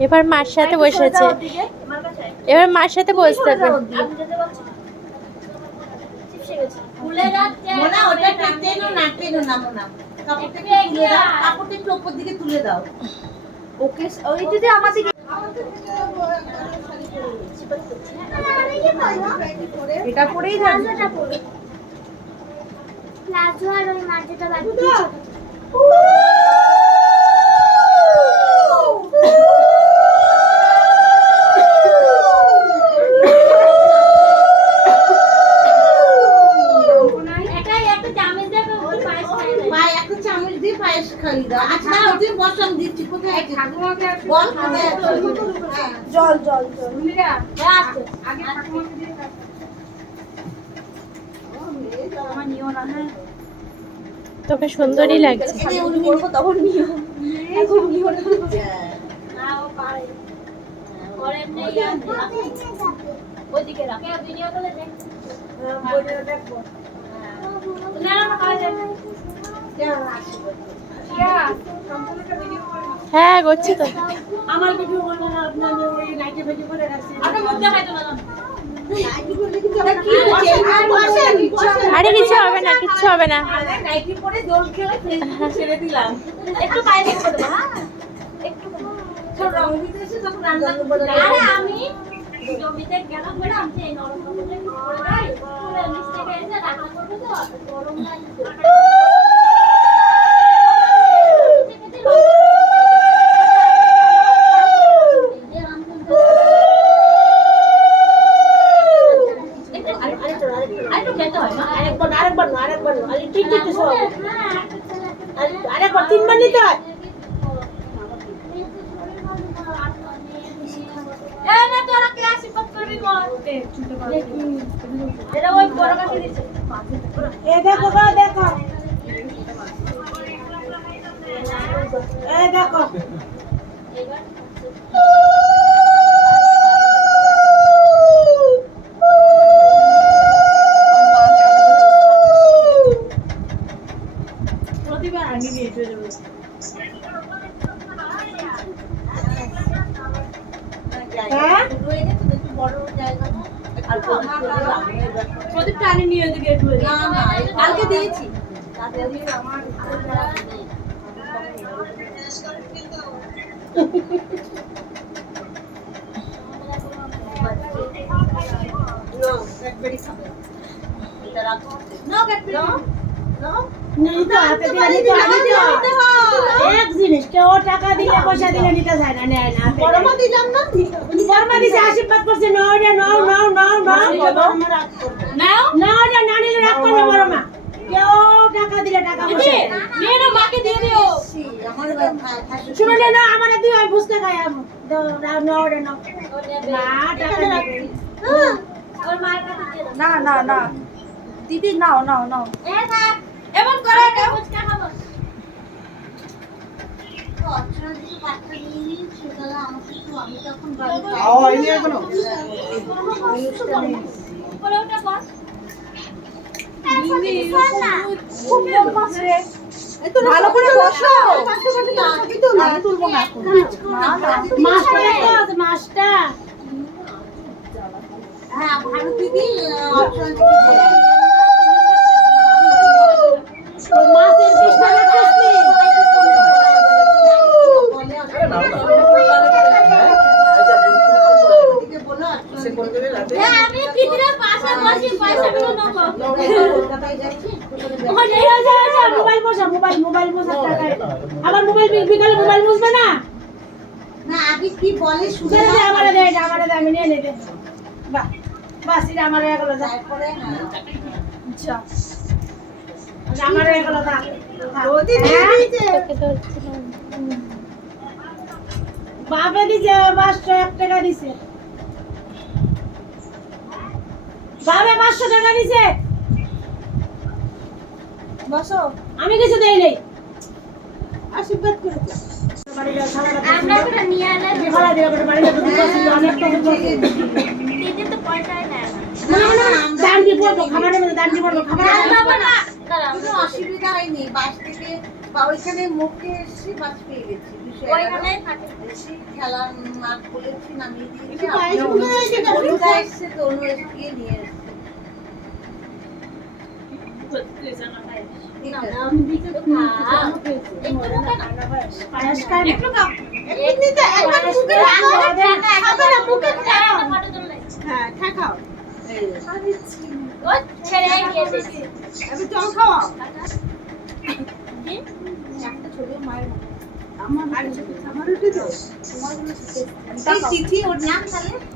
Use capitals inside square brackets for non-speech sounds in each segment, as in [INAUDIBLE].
এবার মার সাথে বসেছে। এবার মার সাথে বসতে হবে। মোনা ওটা টেনো না টেনো না মোনা কাপড়টা একটু তুলে দাও কাপড়টা একটু উপর দিকে তুলে দাও ওকে ওই দিদি আমাদের এটা পরেই যাবে প্লাজো আর ওই মাঝেটা বাদ দিয়ে ছোট পায়ে একটা চামচ দিয়ে দাও আচ্ছা ওদিন বসাম দিচ্ছি। কোথায় বল কোথায় হ্যাঁ। জল জল জল। আমার নিও না হ্যাঁ। তোকে সুন্দরই লাগছে। হ্যাঁ করছি তো। আমার ভিডিও করবে না আপনার ওই নাইটে ভিডিও করে রাখছি। আরে কিছু হবে না কিচ্ছু হবে না। নাইটি পরে দোল খেলে ছেড়ে দিলাম একটু পায়ে দেখো দেবো হ্যাঁ একটু রং দিতে এসে তখন রান্না আরে আমি জমিতে গেলাম ম্যাডাম সেই নরম কাপড়টা একটু পরে দেয় পুরো নিচ থেকে এসে রান্না করবে তো গরম লাগছে আরেকটু খেতে হয় না আরেকবার আরেকবার না আরেকবার না আরে ঠিক ঠিক সব আরেকবার তিনবার নিতে হয় এ দেখো গো দেখো। এ দেখো। চলে যাব। হ্যাঁ? প্রদীপটা আনি নিয়ে ওদিকে একটু কালকে দিয়েছি নেই তো হাতে দিয়ে নিতে হবে এক জিনিস কেউ টাকা দিলে পয়সা দিলে নিতে চায় না নেয় না বড়মা দিলাম না? বড়মা দিছে আশীর্বাদ করছে নাও রে নাও নাও নাও নাও। নাও। নাও রে নানি রাগ করবে বড়মা। কেউ টাকা দিলে টাকা পয়সা নিয়ে নাও মাকে দিয়ে দিও। শুনে নে না আমার দিও আমি বুঝতে খাই আমি। নাও রে নাও। না টাকা দিবে না না না। দিদি নাও নাও নাও। এমন করে ওটা বল ভালো করে বসো। না। না। মাছটা হ্যাঁ মাছের পিসটা দেখতেছি হ্যাঁ আমি পৃথিবীর পাশে বসি পয়সা গুলো নেব মোবাইল বসা মোবাইল মোবাইল বসা টাকায় আবার মোবাইল বিকালে মোবাইল বুঝবে না না আগে কি বলে শুনে আমারে দে আমারে দে আমি নিয়ে নেবে বাহ বাস এটা আমারে এগুলো যা। যা আমারে এগুলো দা রোদি তোকে বাপে দিছে পাঁচশো এক টাকা দিছে। বাবে পাঁচশো টাকা দিছে। বসো। আমি কিছু দেই নাই। আশীর্বাদ করেছে। কোনো অসুবিধা হয়নি বাস থেকে বা ওইখানে মুখে এসে বাস পেয়ে গেছি খেলার মাঠ বলেছি নামিয়ে দিয়েছি তো নিয়ে এসছে।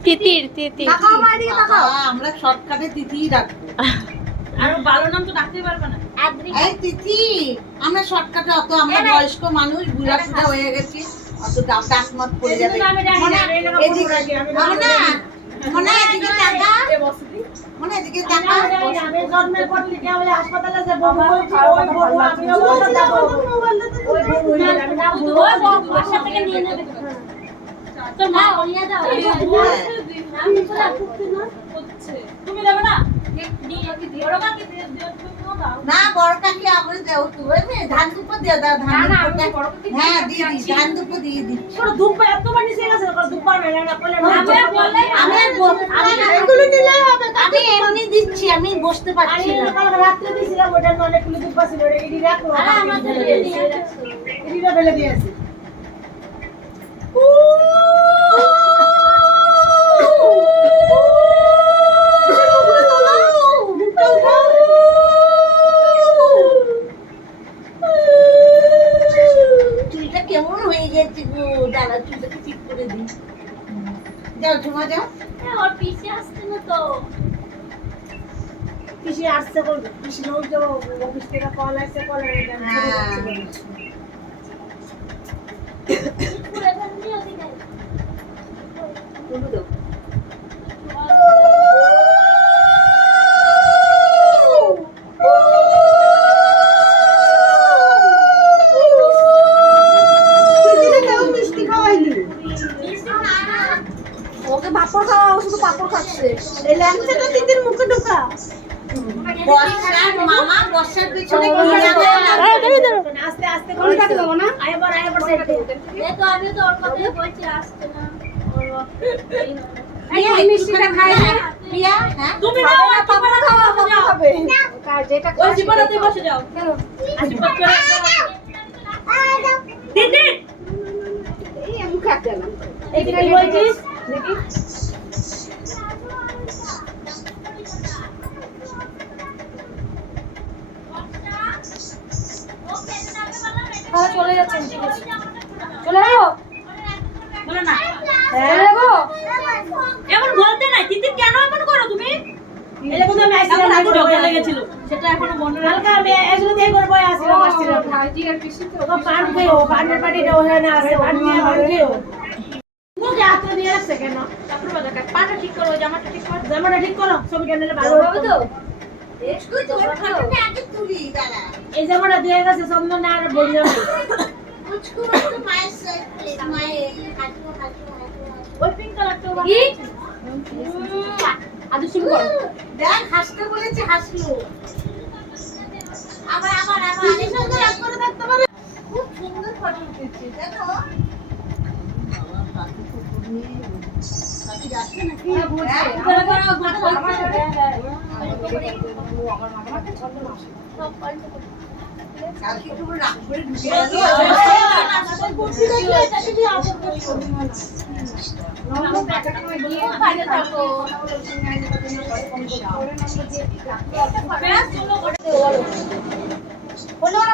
তিতির তিতির আমরা শর্টকাটে তিথিই রাখব। [LAUGHS] আর ভালো নাম তো ডাকতে পারবে না। এই তিথি আমরা শর্টকাটে অত আমরা বয়স্ক মানুষ বুড়া হয়ে গেছি অত ডাক ডাক মত পড়ে যাবে। আমি ডাকি না, আমি এলাকা এদিকে বন্ধু ডাকি, আমি মনে মনে এদিকে টাকা মনে এদিকে টাকা আমি জানি না, আমি জন্মের পর থেকে ওই হাসপাতালে যে বউ ওই বউ, আমিও বলছি, ওই বউ, ওই বউ, আমি নাম বলব। ওই বাবা বাসা থেকে নিয়ে নেবে। তোর মা নিয়ে দাও না কাকি দিয়ে দিও তুমি দাও না বড় কাকি আমরা দেও তুই ধান দুপো দিয়ে দাও ধান হ্যাঁ দিয়ে দি ধান দুপো দিয়ে দি ওরা দুব্বা এতবার নিচে গেছে, মেলে না, আমি এগুলো হবে, আমি এমনি দিচ্ছি আমি বসতে পারছি না। অনেকগুলো দুব্বা ছিল, ওটা আমাদের ইডিটা ফেলে দিয়েছে। চুলটা কেমন হয়ে গেছে গো দাদা চুলটাকে ঠিক করে দিই যাও ঝুমা যাও হ্যাঁ, ওর পিছে আসছে না তো। পিসি আসছে বল পিসি রোজ তো অফিস থেকে কল আসছে, কলের মধ্যে করে কাটে দেবো না? আইবার আইবার সাইড এই তো আমি তো চলে যাচ্ছেন ঠিক আছে। চলে যাব? বলো না। চলে যাব? এমন বলতে নাই দিদি কেন এমন করো তুমি? সেটা এখনও মনে রাখ আমি এগুলো দিয়ে আসছিলাম পান খেয়েও পানের ওখানে পান পান খেয়েও। ঠিক করো জামাটা ঠিক করো। জামাটা ঠিক করো ছবি কেন ভালো হবে তো এই জামাটা দিয়ে গেছে চন্দন আর হাঁটু ওই পিঙ্ক কালারটা আদু শুরু দেখ হাসতে বলেছে হাসলো। আবার আবার আবার আরেক সুন্দর এক করে থাকতে পারে। খুব সুন্দর ফটো উঠেছে দেখো। বাবা কাকি তো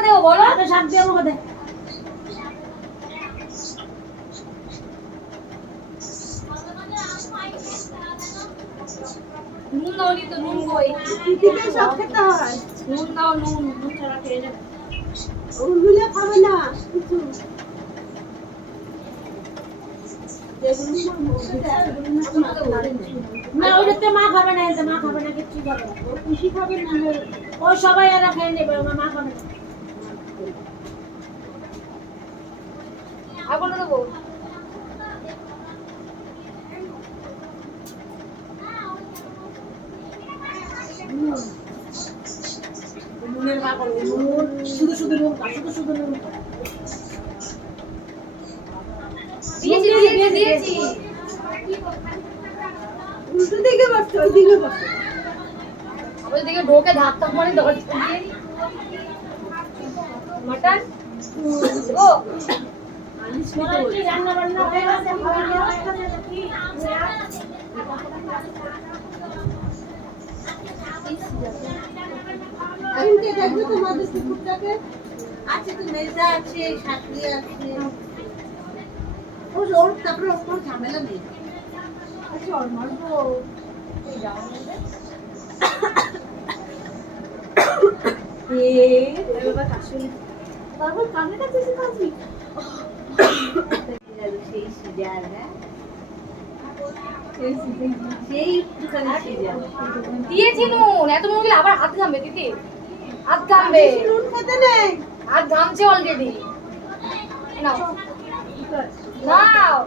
দেবো বলো। তো শাক দিয়ে আমাকে দে নুন দাও নি তো নুন কই দিদিকে সব খেতে হয়। নুন দাও নুন নুন ছাড়া খেয়ে যাবে। ওগুলো খাবে না কিছু। না ওইটাতে মা খাবে না এতে মা খাবে না কিচ্ছু খাবে না। খুশি খাবে না সবাই এরা খেয়ে নেবে আমার মা খাবে না। দেবো নুনের মা করবে নুন শুধু শুধু নুন খা, শুধু শুধু নুন খা। দিয়ে দিয়েছি উল্টো দিকে বসছে ওই দিকে বসছে ওই দিকে ঢোকে ধাক্কা মারে দরজা দিয়ে। মটন? ও। রান্না বান্না হয়ে গেছে। খাওয়া দাওয়া গেছে। নাকি? আজকে দেখবে তোমাদের কুকুরটাকে আছে তো মেজা আছে শাশুড়ি আছে। ও ওর তারপরে ওর কোনো ঝামেলা নেই। [COUGHS] [COUGHS] দিয়েছি নুন। এত নুন। আবার হাত ঘামবে দিদি হাত ঘামবে। নুন খেতে নেই হাত ঘামছে অলরেডি নাও। নাও।